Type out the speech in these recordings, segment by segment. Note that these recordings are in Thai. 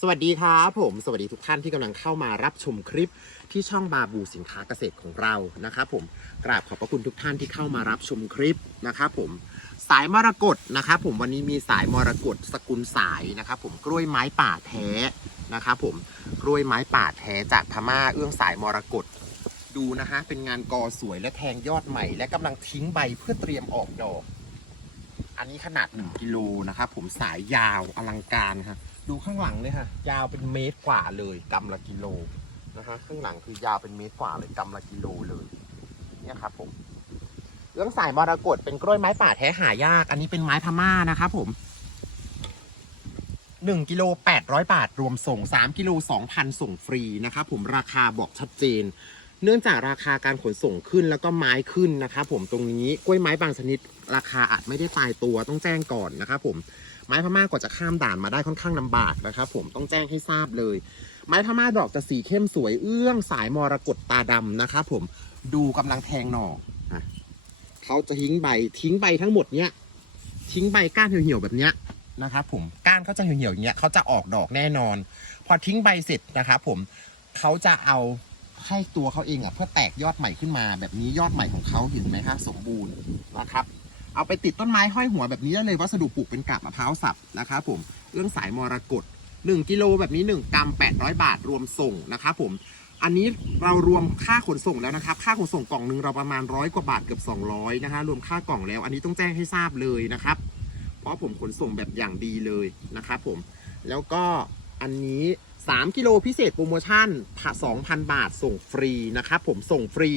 สวัสดีครับผมสวัสดีทุกท่านที่กำลังเข้ามารับชมคลิปที่ช่องบาบูสินค้าเกษตรของเรานะครับผมกราบขอบพระคุณทุกท่านที่เข้ามารับชมคลิปนะครับผมสายมรกตนะครับผมวันนี้มีสายมรกตสกุลสายนะครับผมกล้วยไม้ป่าแท้นะครับผมกล้วยไม้ป่าแท้จากพม่าเอื้องสายมรกตดูนะฮะเป็นงานกอสวยและแทงยอดใหม่ และกำลังทิ้งใบเพื่อเตรียมออกดอก อันนี้ขนาด 1กิโลนะครับผมสายยาวอลังการครับ ดูข้างหลังเลยค่ะ ยาวเป็นเมตรกว่าเลยกำละกิโลนะคะข้างหลังคือยาวเป็นเมตรกว่าเลยกำละกิโลเลยเนี่ยครับผมเรื่องสายมรกตเป็นกล้วยไม้ป่าแท้หายาก อันนี้เป็นไม้พม่านะครับผม1กิโล800บาทรวมส่ง3กิโล2,000ส่งฟรีนะครับผมราคาบอกชัดเจน เนื่องจากราคาการขนส่งขึ้นแล้วก็ไม้ขึ้นนะครับผมตรงนี้กล้วยไม้บางชนิด ราคาอาจไม่ได้ตายตัวต้องแจ้งก่อนนะครับผม ไม้พม่ากว่าจะข้ามด่านมาได้ค่อนข้างลำบากนะครับผมต้องแจ้งให้ทราบเลย ไม้พม่าดอกจะสีเข้มสวยเอื้องสายมรกตตาดำนะครับผมดูกำลังแทงหน่ออะเขาจะทิ้งใบทิ้งใบทั้งหมดเนี้ยทิ้งใบก้านเหี่ยวๆแบบเนี้ยนะครับผมก้านเขาจะเหี่ยวๆอย่างเงี้ยเขาจะออกดอกแน่นอน พอทิ้งใบเสร็จนะครับผมเขาจะเอาให้ตัวเขาเองอะเพื่อแตกยอดใหม่ขึ้นมา แบบนี้ยอดใหม่ของเขาเห็นไหมครับสมบูรณ์นะครับ เอาไปติดต้นไม้ห้อยหัวแบบนี้ได้เลยวัสดุปลูกเป็นกาบมะพร้าวสับนะครับผมเรื่องสายมรกต1กิโลแบบนี้ 1 กรัม 800 บาทรวมส่งนะครับผมอันนี้เรารวมค่าขนส่งแล้วนะครับ ค่าขนส่งกล่องหนึ่งเราประมาณร้อยกว่าบาทเกือบ 200นะฮะรวมค่ากล่องแล้ว อันนี้ต้องแจ้งให้ทราบเลยนะครับ เพราะผมขนส่งแบบอย่างดีเลยนะครับผมแล้วก็อันนี้ 3 กิโลพิเศษโปรโมชั่น2,000 บาทส่งฟรีนะครับผมส่งฟรี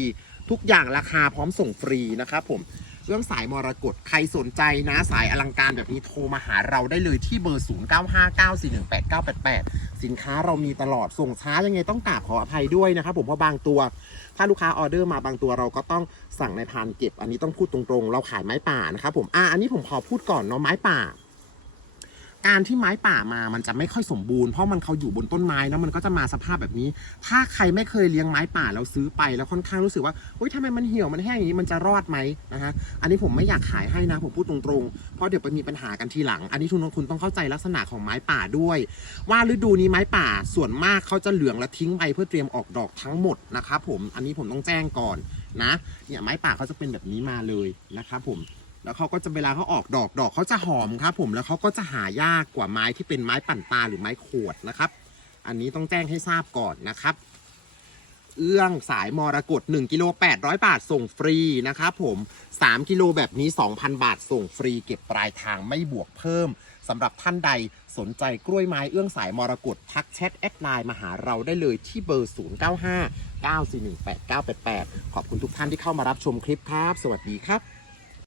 ทุกอย่างราคาพร้อมส่งฟรีนะครับผม เรื่องสายมรกตใครสนใจนะสายอลังการแบบนี้โทรมาหาเราได้เลยที่เบอร์ 0959418988 สินค้าเรามีตลอดส่งช้ายังไงต้องกราบขออภัยด้วยนะครับผมเพราะบางตัว ถ้าลูกค้าออเดอร์มาบางตัวเราก็ต้องสั่งในพานเก็บ อันนี้ต้องพูดตรงๆ เราขายไม้ป่านะครับผมอ่าอันนี้ผมขอพูดก่อนเนาะไม้ป่า การที่ไม้ป่ามามันจะไม่ค่อยสมบูรณ์เพราะมันเขาอยู่บนต้นไม้นะมันก็จะมาสภาพแบบนี้ ถ้าใครไม่เคยเลี้ยงไม้ป่าแล้วซื้อไปแล้วค่อนข้างรู้สึกว่าเฮ้ยทำไมมันเหี่ยวมันแห้งอย่างนี้มันจะรอดไหมนะฮะอันนี้ผมไม่อยากขายให้นะผมพูดตรงๆ เพราะเดี๋ยวไปมีปัญหากันทีหลัง อันนี้ทุนคุณต้องเข้าใจลักษณะของไม้ป่าด้วย ว่าฤดูนี้ไม้ป่าส่วนมากเขาจะเหลืองและทิ้งใบเพื่อเตรียมออกดอกทั้งหมดนะครับผมอันนี้ผมต้องแจ้งก่อนนะเนี่ยไม้ป่าเขาจะเป็นแบบนี้มาเลยนะครับผม แล้วเขาก็จะเวลาเขาออกดอกดอกเขาจะหอมครับ ผมแล้วเขาก็จะหายากกว่าไม้ที่เป็นไม้ปั่นตาหรือไม้ขวดนะครับ อันนี้ต้องแจ้งให้ทราบก่อนนะครับ เอื้องสายมรกต1กิโล800 บาทส่งฟรีนะครับผม 3 กิโลแบบนี้ 2,000 บาทส่งฟรีเก็บปลายทางไม่บวกเพิ่มสำหรับท่านใดสนใจกล้วยไม้เอื้องสายมรกตทักแชทแอดไลน์มาหาเราได้เลยที่เบอร์ 0959418988 ขอบคุณทุกท่านที่เข้ามารับชมคลิปครับ สวัสดีครับ